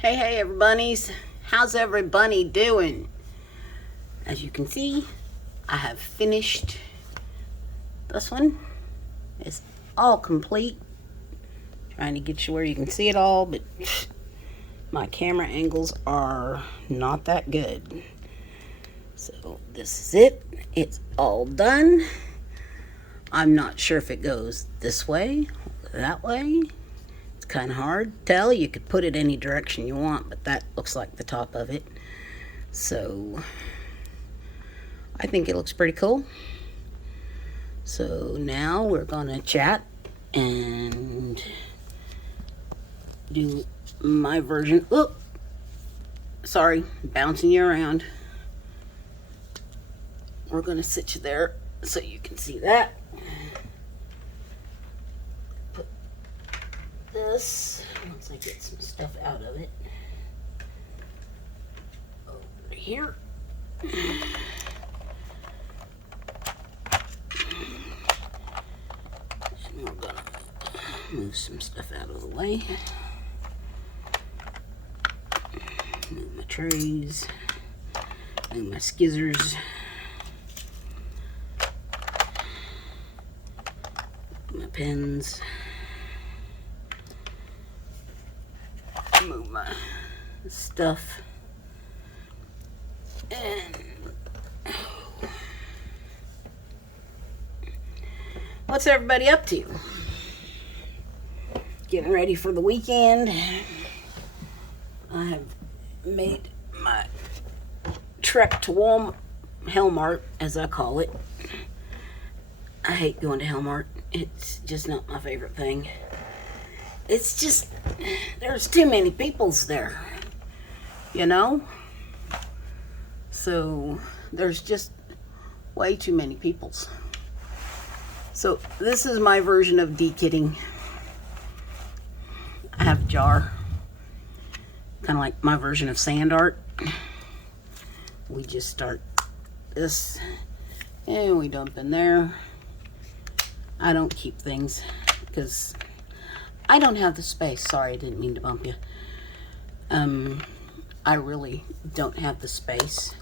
Hey everybody's, how's everybody doing? As you can see, I have finished this one. It's all complete. Trying to get you where you can see it all, but my camera angles are not that good. So this is it. It's all done. I'm not sure if it goes this way or that way. Kind of hard to tell. You could put it any direction you want, but that looks like the top of it. So I think it looks pretty cool. So now we're gonna chat and do my version. Oop, sorry, bouncing you around. We're gonna sit you there so you can see that. This once I get some stuff out of it over here. And we're gonna move some stuff out of the way. Move my trays, move my skizzers, my pens. Move my stuff and what's everybody up to? Getting ready for the weekend. I have made my trek to Walmart, as I call it. I hate going to Walmart. It's just not my favorite thing. It's just, there's too many peoples there, you know? So, there's just way too many peoples. So, this is my version of dekitiing. I have a jar, kind of like my version of sand art. We just start this, and we dump in there. I don't keep things, because I don't have the space. Sorry, I didn't mean to bump you. I really don't have the space.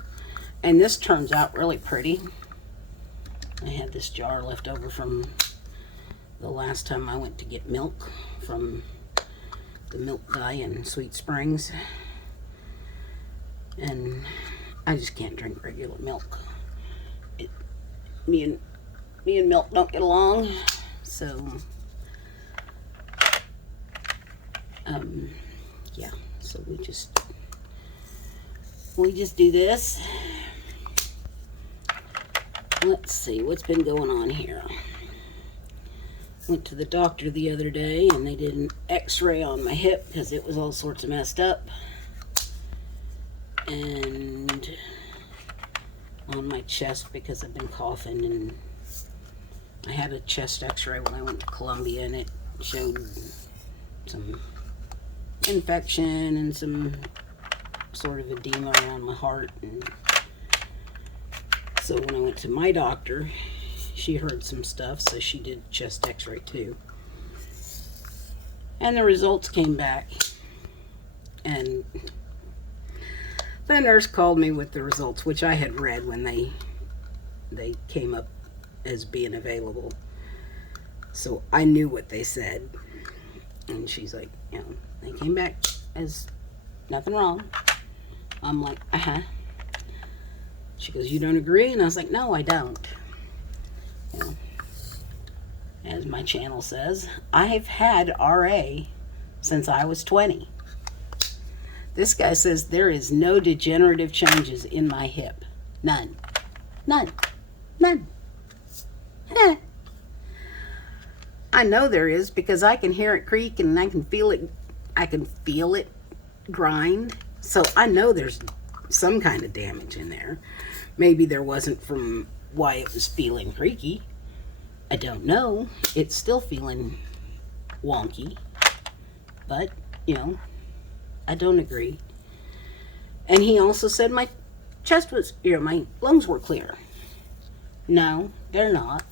And this turns out really pretty. I had this jar left over from the last time I went to get milk from the milk guy in Sweet Springs. And I just can't drink regular milk. Me and milk don't get along. So yeah, so we just do this. Let's see what's been going on here. Went to the doctor the other day and they did an x-ray on my hip because it was all sorts of messed up, and on my chest because I've been coughing, and I had a chest x-ray when I went to Columbia and it showed some infection and some sort of edema around my heart. And so when I went to my doctor, she heard some stuff, so she did chest x-ray too, and the results came back, and the nurse called me with the results, which I had read when they came up as being available, so I knew what they said. And she's like, you know, they came back as nothing wrong. I'm like, She goes, you don't agree? And I was like, no, I don't. You know, as my channel says, I've had RA since I was 20. This guy says there is no degenerative changes in my hip. None. None. None. I know there is because I can hear it creak and I can feel it grind. So I know there's some kind of damage in there. Maybe there wasn't from why it was feeling creaky. I don't know. It's still feeling wonky. But, you know, I don't agree. And he also said my chest was, my lungs were clear. No, they're not.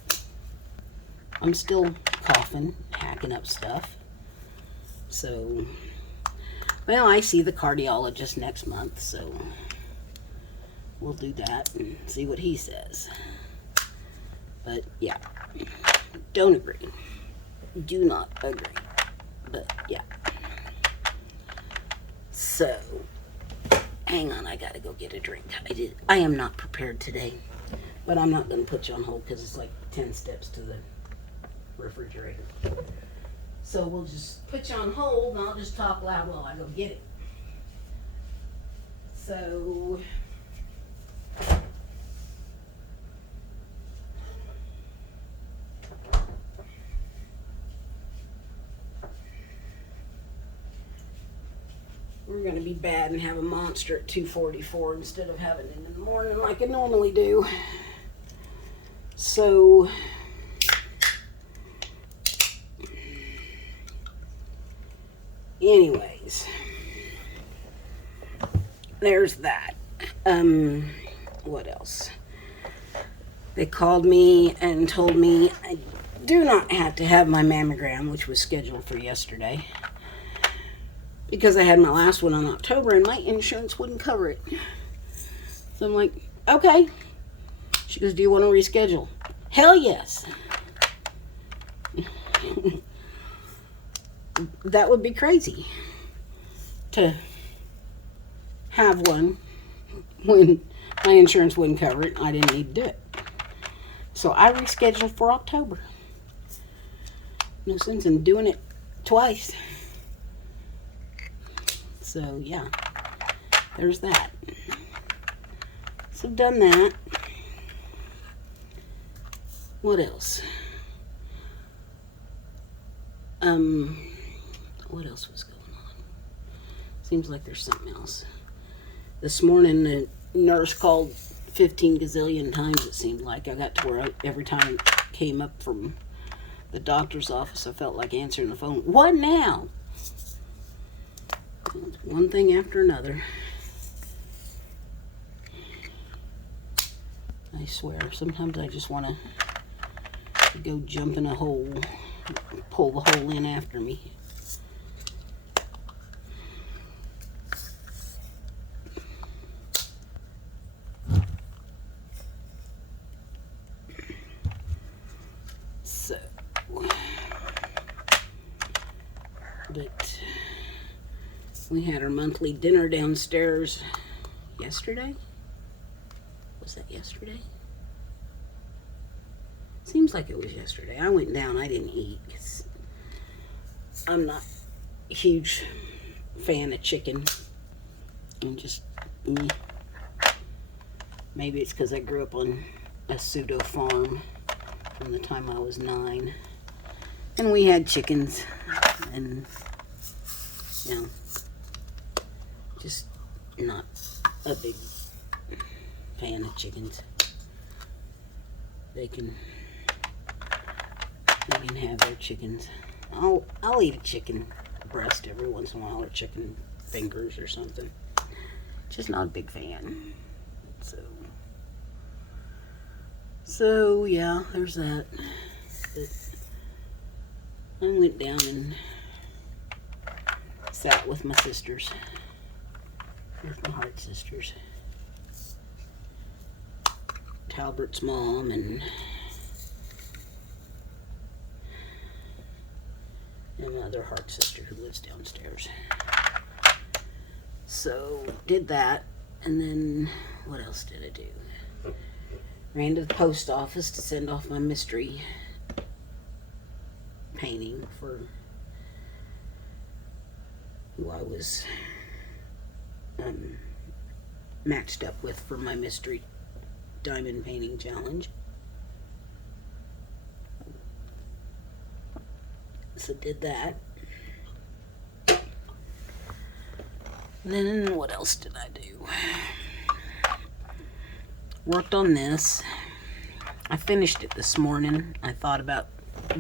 I'm still coughing, hacking up stuff. So Well, I see the cardiologist next month, so we'll do that and see what he says. But yeah, don't agree. Do not agree. But yeah. So, hang on, I gotta go get a drink. I am not prepared today, but I'm not gonna put you on hold because it's like 10 steps to the refrigerator. So we'll just put you on hold and I'll just talk loud while I go get it. So, we're going to be bad and have a monster at 2:44 instead of having it in the morning like I normally do. So, anyways, there's that. What else? They called me and told me I do not have to have my mammogram, which was scheduled for yesterday, because I had my last one in October and my insurance wouldn't cover it. So I'm like, okay. She goes, do you want to reschedule? Hell yes. That would be crazy to have one when my insurance wouldn't cover it. I didn't need to do it. So I rescheduled for October. No sense in doing it twice. So yeah, there's that. So I've done that. What else? What else was going on? Seems like there's something else. This morning, the nurse called 15 gazillion times, it seemed like. I got to where every time it came up from the doctor's office, I felt like answering the phone. What now? One thing after another. I swear, sometimes I just want to go jump in a hole, pull the hole in after me. So, but we had our monthly dinner downstairs yesterday. Was that yesterday? Seems like it was yesterday. I went down. I didn't eat because I'm not a huge fan of chicken. I'm just, maybe it's because I grew up on a pseudo farm from the time I was 9. And we had chickens. And, you know, just not a big fan of chickens. They can have their chickens. I'll eat a chicken breast every once in a while, or chicken fingers or something. Just not a big fan. So yeah, there's that. But I went down and sat with my sisters, with my heart sisters. Talbert's mom and my other heart sister who lives downstairs. So did that, and then what else did I do? Ran to the post office to send off my mystery painting for who I was matched up with for my mystery diamond painting challenge. So did that. Then what else did I do? Worked on this. I finished it this morning. I thought about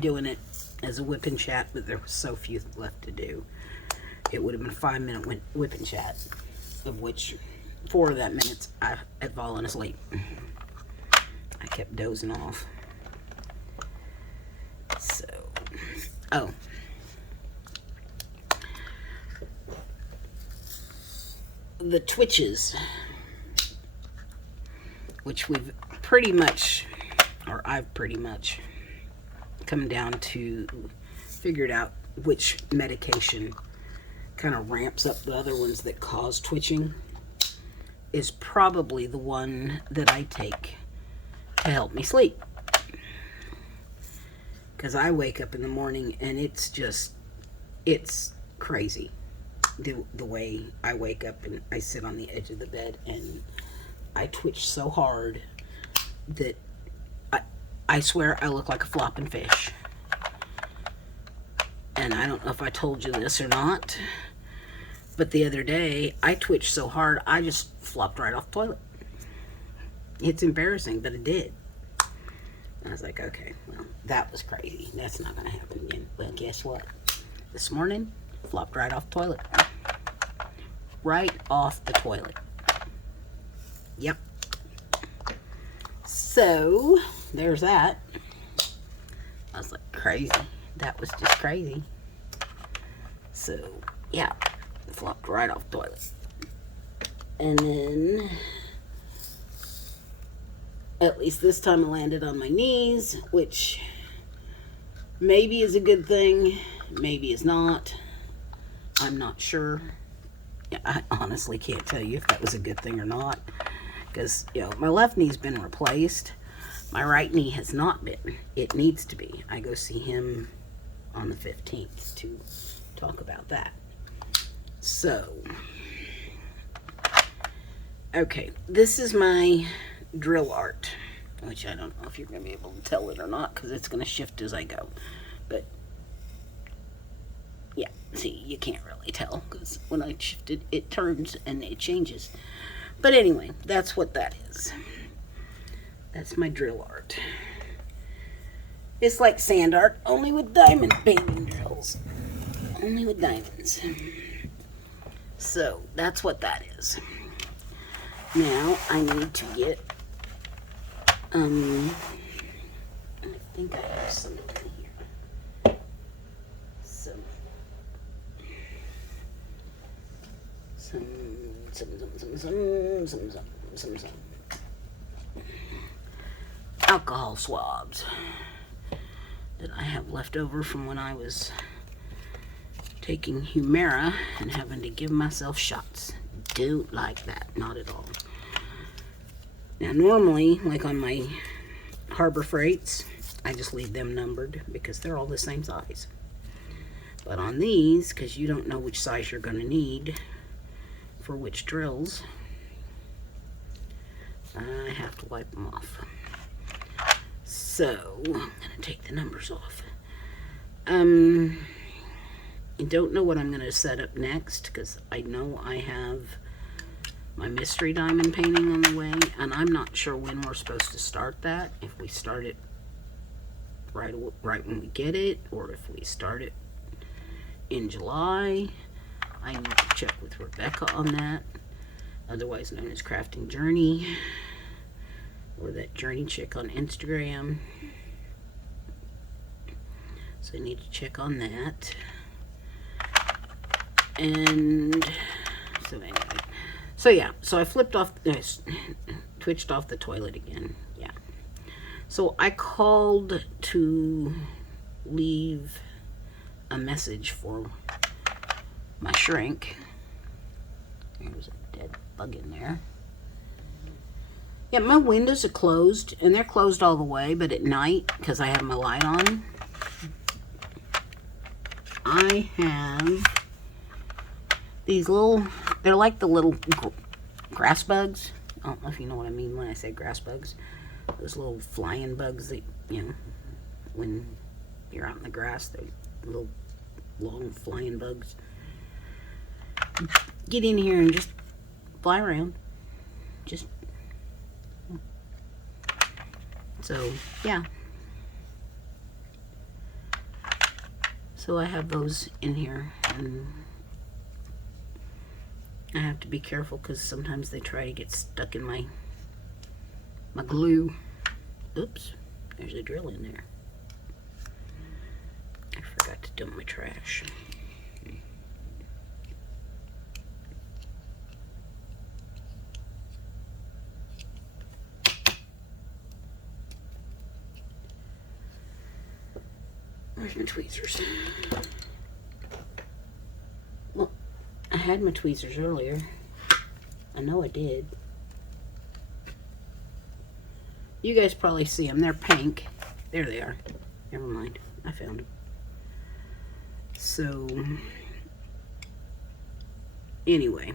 doing it as a whip and chat, but there was so few left to do. It would have been a 5-minute whip and chat, of which 4 of that minutes I had fallen asleep. I kept dozing off. So, the twitches, which we've pretty much, or I've pretty much come down to figured out which medication kind of ramps up the other ones that cause twitching, is probably the one that I take to help me sleep. Because I wake up in the morning and it's crazy the way I wake up, and I sit on the edge of the bed and I twitch so hard that I swear I look like a flopping fish. And I don't know if I told you this or not, but the other day I twitched so hard I just flopped right off the toilet. It's embarrassing, but it did. I was like, okay, well, that was crazy. That's not going to happen again. Well, guess what? This morning, flopped right off the toilet. Right off the toilet. Yep. So, there's that. I was like, crazy. That was just crazy. So, yeah, flopped right off the toilet. And then, at least this time I landed on my knees, which maybe is a good thing, maybe is not. I'm not sure. I honestly can't tell you if that was a good thing or not, because, you know, my left knee's been replaced. My right knee has not been. It needs to be. I go see him on the 15th to talk about that. So, okay, this is my drill art, which I don't know if you're going to be able to tell it or not, because it's going to shift as I go. But, yeah, see, you can't really tell, because when I shift it, it turns and it changes. But anyway, that's what that is. That's my drill art. It's like sand art, only with diamond painting drills. Only with diamonds. So, that's what that is. Now, I need to get, I think I have some in here. Some. Alcohol swabs that I have left over from when I was taking Humira and having to give myself shots. Don't like that, not at all. Now normally, like on my Harbor Freights, I just leave them numbered because they're all the same size. But on these, because you don't know which size you're going to need for which drills, I have to wipe them off. So, I'm going to take the numbers off. I don't know what I'm going to set up next, because I know I have my mystery diamond painting on the way, and I'm not sure when we're supposed to start that. If we start it right when we get it, or if we start it in July. I need to check with Rebecca on that, otherwise known as Crafting Journey, or that Journey chick on Instagram. So I need to check on that. And so anyway, so yeah, so I twitched off the toilet again. Yeah. So I called to leave a message for my shrink. There's a dead bug in there. Yeah, my windows are closed, and they're closed all the way, but at night, because I have my light on, I have these little, they're like the little grass bugs. I don't know if you know what I mean when I say grass bugs. Those little flying bugs that, you know, when you're out in the grass, they're little long flying bugs. Get in here and just fly around. Just, so, yeah. So I have those in here, and I have to be careful because sometimes they try to get stuck in my glue. Oops, there's a drill in there. I forgot to dump my trash. Where's my tweezers? Well, I had my tweezers earlier. I know I did. You guys probably see them. They're pink. There they are. Never mind. I found them. So, anyway.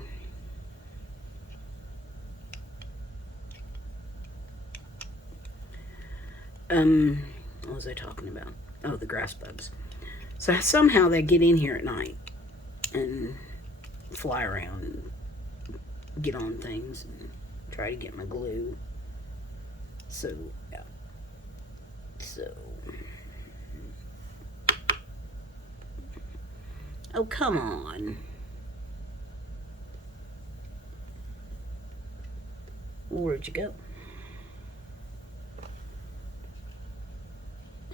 What was I talking about? Oh, the grass bugs. So somehow they get in here at night and fly around and get on things and try to get my glue. So, yeah. So. Oh, come on. Where'd you go?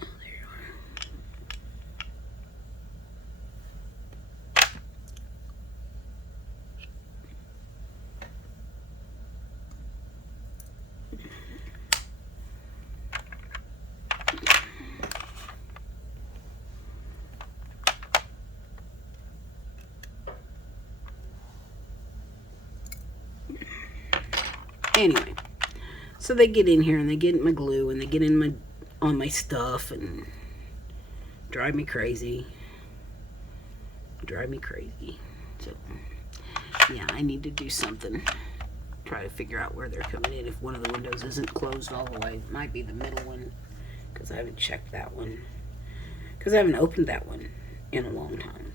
Oh, there you are. Anyway, so they get in here and they get my glue and they get in on my stuff and drive me crazy. So, yeah, I need to do something. Try to figure out where they're coming in. If one of the windows isn't closed all the way, it might be the middle one, because I haven't checked that one. Because I haven't opened that one in a long time.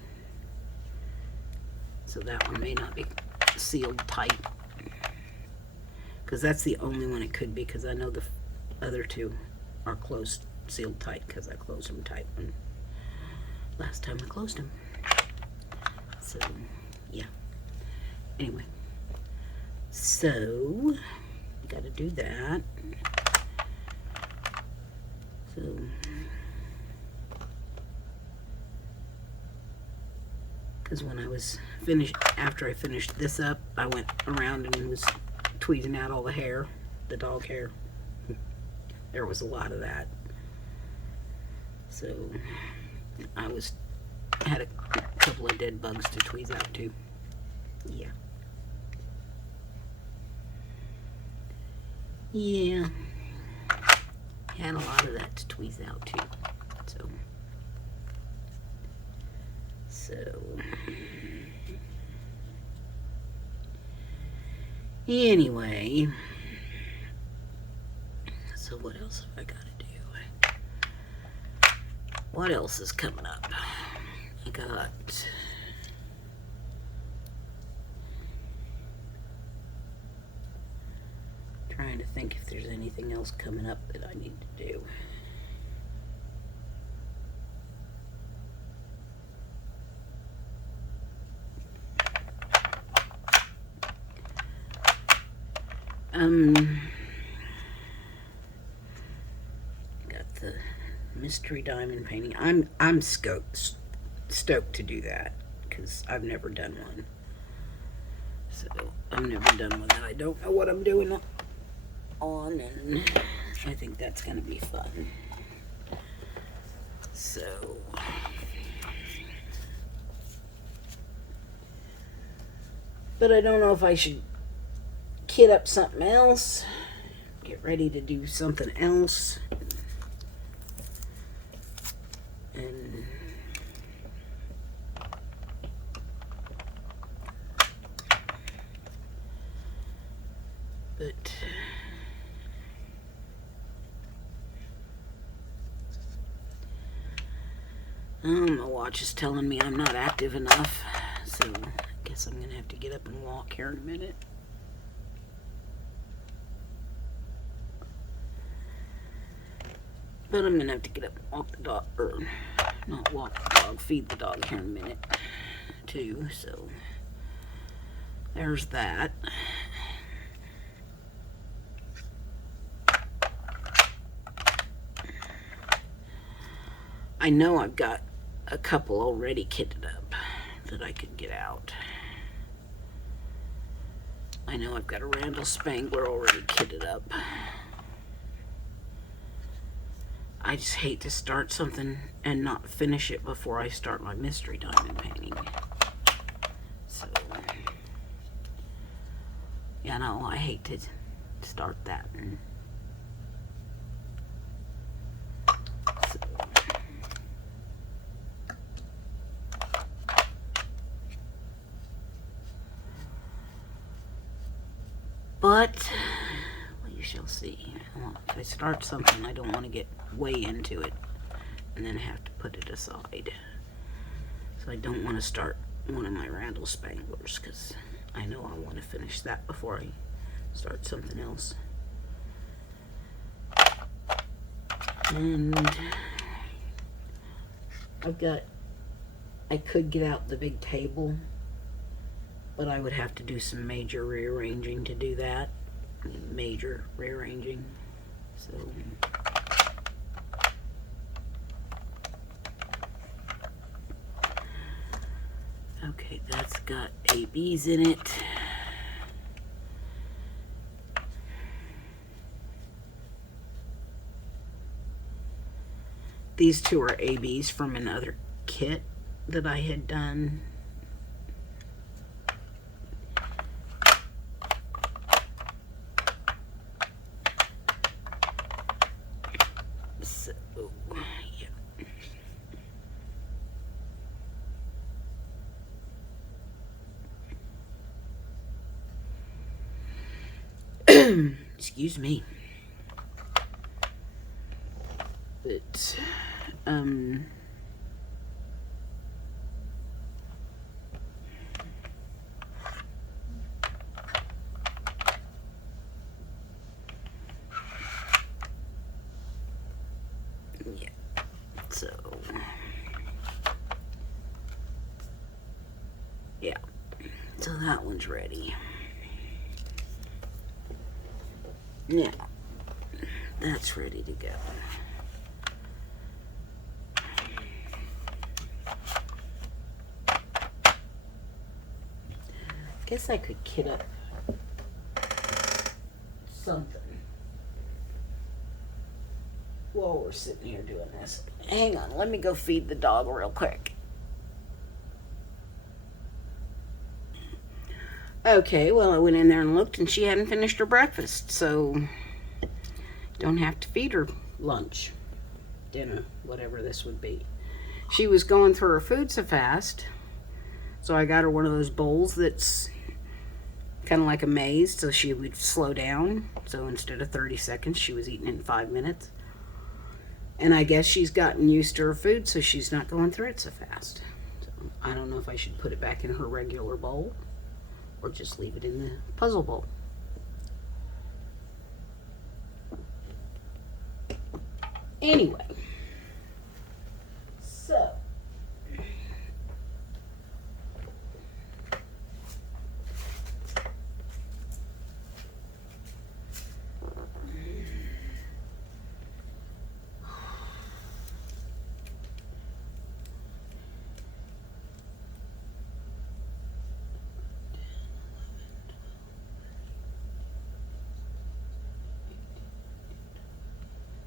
So that one may not be sealed tight. Because that's the only one it could be, because I know the other two are closed, sealed tight, because I closed them tight when last time I closed them. So, yeah. Anyway. So, got to do that. So, because when I was finished, after I finished this up, I went around and was tweezing out all the hair, the dog hair. There was a lot of that. So I had a couple of dead bugs to tweeze out too. Yeah. Yeah. Had a lot of that to tweeze out too. So anyway, so what else have I got to do? What else is coming up? I got trying to think if there's anything else coming up that I need to do. Got the mystery diamond painting. I'm stoked to do that, because I've never done one. So I've never done one that I don't know what I'm doing on, and I think that's going to be fun. So but I don't know if I should kit up something else, get ready to do something else, and but my watch is telling me I'm not active enough, so I guess I'm gonna have to get up and walk here in a minute. But I'm gonna have to get up and walk the dog, or not walk the dog, feed the dog here in a minute too. So there's that. I know I've got a couple already kitted up that I could get out. I know I've got a Randall Spangler already kitted up. I I just hate to start something and not finish it before I start my mystery diamond painting. So, yeah, no, I hate to start that. So, but we shall see. If I start something, I don't want to get way into it and then have to put it aside. So I don't want to start one of my Randall Spanglers because I know I want to finish that before I start something else. And I could get out the big table, but I would have to do some major rearranging to do that. Major rearranging. So okay, that's got ABs in it. These two are ABs from another kit that I had done. So, yeah. Excuse me. But, yeah, so, yeah, so that one's ready. Now, that's ready to go. Guess I could kit up something while we're sitting here doing this. Hang on, let me go feed the dog real quick. Okay, well, I went in there and looked, and she hadn't finished her breakfast, so don't have to feed her lunch, dinner, whatever this would be. She was going through her food so fast, so I got her one of those bowls that's kind of like a maze, so she would slow down. So instead of 30 seconds, she was eating in 5 minutes. And I guess she's gotten used to her food, so she's not going through it so fast. So I don't know if I should put it back in her regular bowl or just leave it in the puzzle bowl. Anyway, so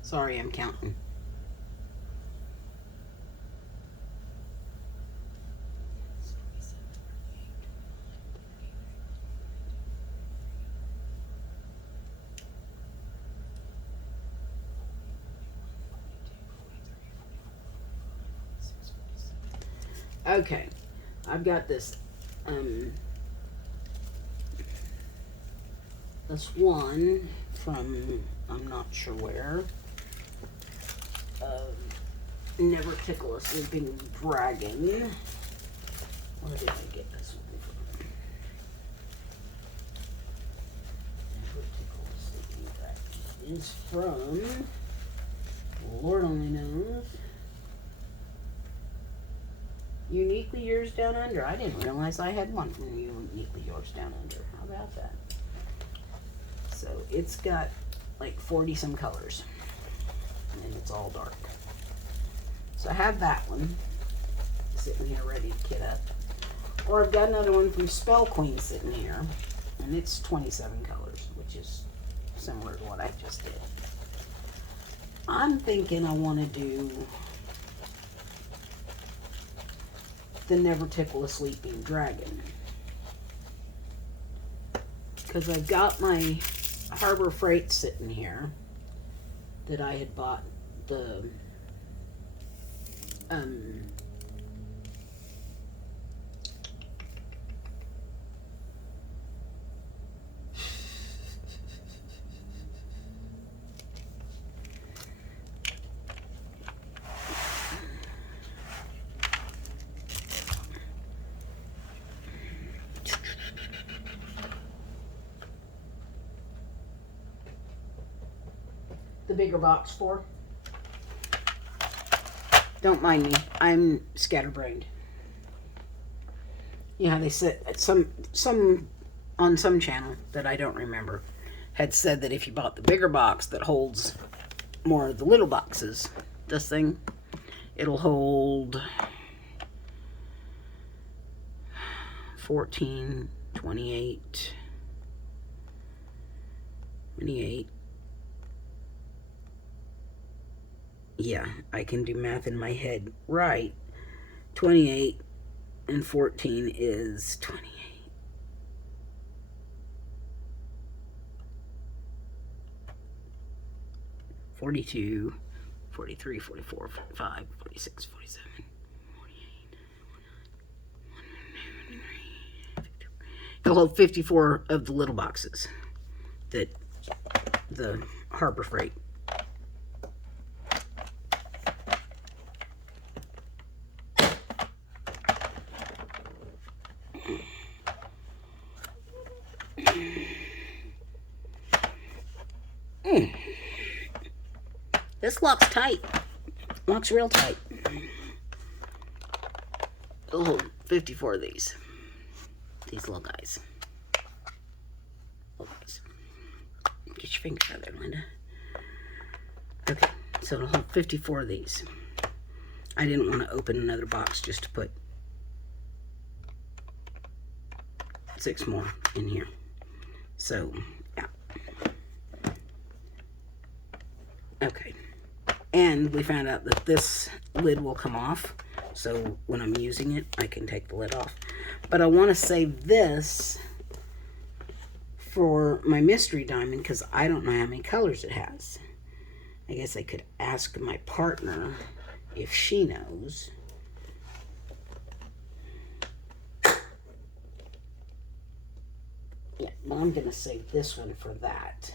sorry, I'm counting. Okay, I've got this one from I'm not sure where. Never Tickle a Sleeping Dragon. Where did I get this one from? Never Tickle a Sleeping Dragon is from Lord only knows. Uniquely Yours Down Under. I didn't realize I had one from Uniquely Yours Down Under. How about that? So it's got like 40 some colors. And it's all dark. So I have that one sitting here ready to kit up. Or I've got another one from Spell Queen sitting here. And it's 27 colors, which is similar to what I just did. I'm thinking I want to do the Never Tickle a Sleeping Dragon. Because I've got my Harbor Freight sitting here that I had bought the bigger box for. Don't mind me. I'm scatterbrained. You know, they said some on some channel that I don't remember had said that if you bought the bigger box that holds more of the little boxes, this thing, it'll hold 14, 28, 28. Yeah, I can do math in my head. Right. 28 and 14 is 28. 42, 43, 44, 45, 46, 47, 48, 49, it'll hold 54 of the little boxes that the Harbor Freight. This locks tight. Locks real tight. It'll hold 54 of these. These little guys. Little guys. Get your fingers out of there, Linda. Okay, so it'll hold 54 of these. I didn't want to open another box just to put 6 more in here. So, yeah. Okay. And we found out that this lid will come off. So when I'm using it, I can take the lid off. But I want to save this for my mystery diamond because I don't know how many colors it has. I guess I could ask my partner if she knows. Yeah, but I'm going to save this one for that.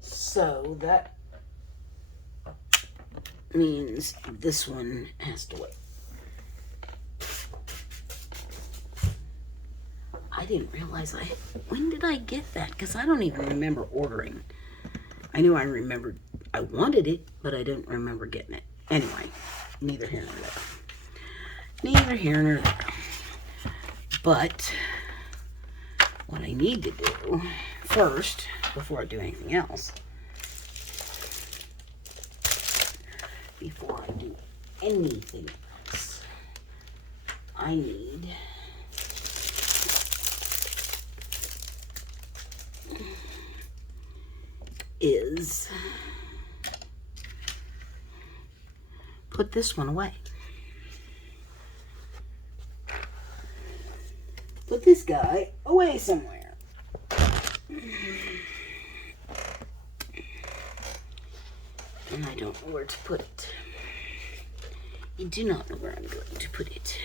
So that means this one has to wait. I didn't realize when did I get that? Because I don't even remember ordering. I knew I remembered I wanted it, but I didn't remember getting it. Anyway, neither here nor there. Neither here nor there. But what I need to do first, before I do anything else, before I do anything else, I need is put this one away. Put this guy away somewhere. And I don't know where to put it. I do not know where I'm going to put it.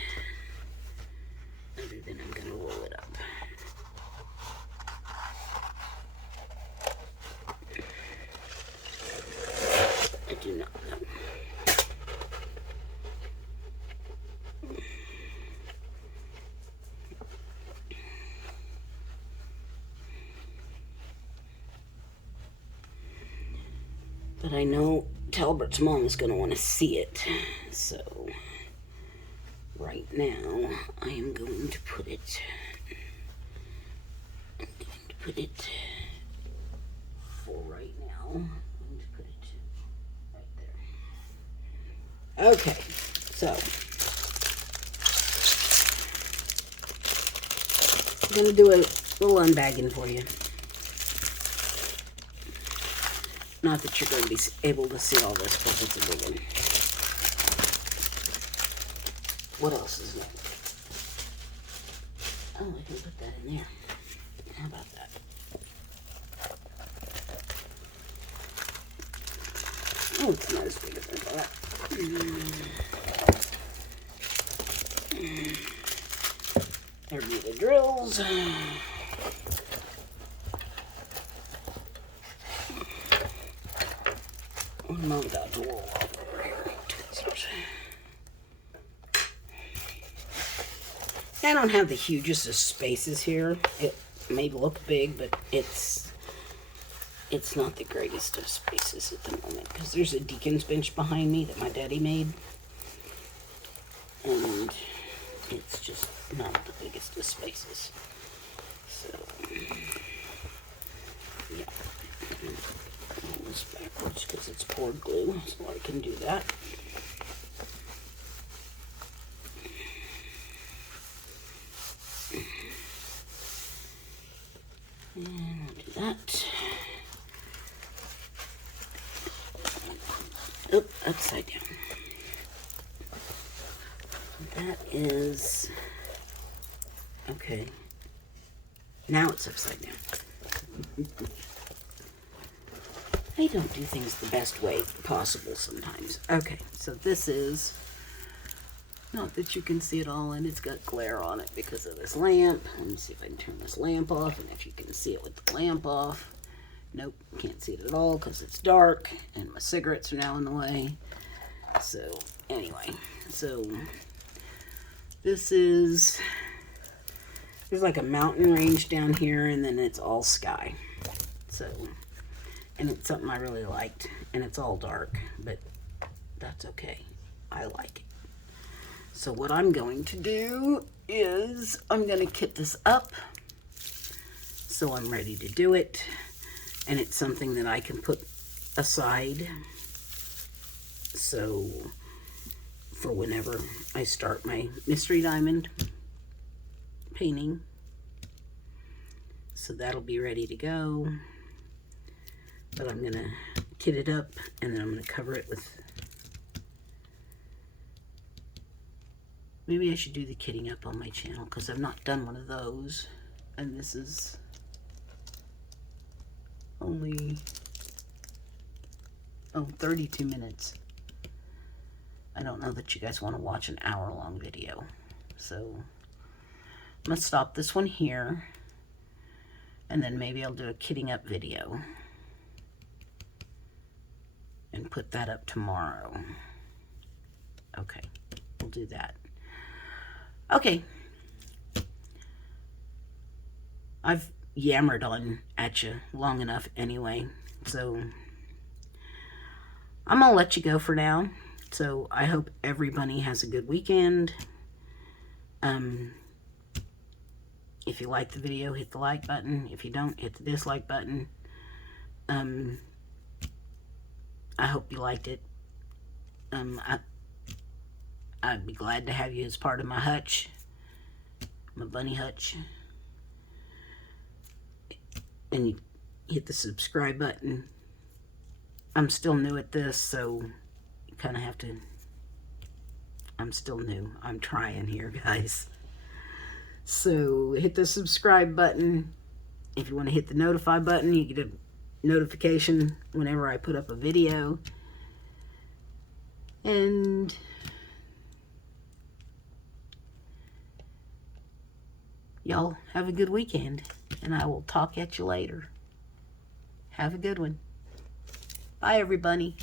Other than I'm going to roll it up. I do not know. But I know Talbert's mom is going to want to see it. So, right now, I am going to put it... for right now. I'm going to put it right there. Okay, so... I'm going to do little unbagging for you. Not that you're going to be able to see all this, but it's a big one. What else is new? Oh, I can put that in there. How about that? Oh, it's not as big as I thought. There be the drills. Mom got the wool off over here. I don't have the hugest of spaces here. It may look big, but it's not the greatest of spaces at the moment because there's a deacon's bench behind me that my daddy made, and it's just not the biggest of spaces. So yeah, pull this backwards because it's poured glue, so I can do that. And I'll do that. Oh, upside down. That is okay. Now it's upside down. I don't do things the best way possible sometimes. Okay, so this is, not that you can see it all, and it's got glare on it because of this lamp. Let me see if I can turn this lamp off, and if you can see it with the lamp off. Nope, can't see it at all because it's dark, and my cigarettes are now in the way. So, anyway, so this is, there's like a mountain range down here, and then it's all sky. So, and it's something I really liked, and it's all dark, but that's okay. I like it. So what I'm going to do is I'm going to kit this up so I'm ready to do it, and it's something that I can put aside so for whenever I start my mystery diamond painting. So that'll be ready to go. But I'm going to kit it up, and then I'm going to cover it with, maybe I should do the kitting up on my channel because I've not done one of those. And this is only, 32 minutes. I don't know that you guys want to watch an hour-long video. So I'm going to stop this one here, and then maybe I'll do a kitting up video and put that up tomorrow. Okay, we'll do that. Okay. I've yammered on at you long enough anyway, so I'm gonna let you go for now. So I hope everybody has a good weekend. If you like the video, hit the like button. If you don't, hit the dislike button. I hope you liked it. I'd be glad to have you as part of my hutch, my bunny hutch. And you hit the subscribe button. I'm still new at this, so you kind of have to, I'm still new. I'm trying here, guys. So hit the subscribe button. If you want to hit the notify button, you get a notification whenever I put up a video. And y'all have a good weekend, and I will talk at you later. Have a good one. Bye, everybody.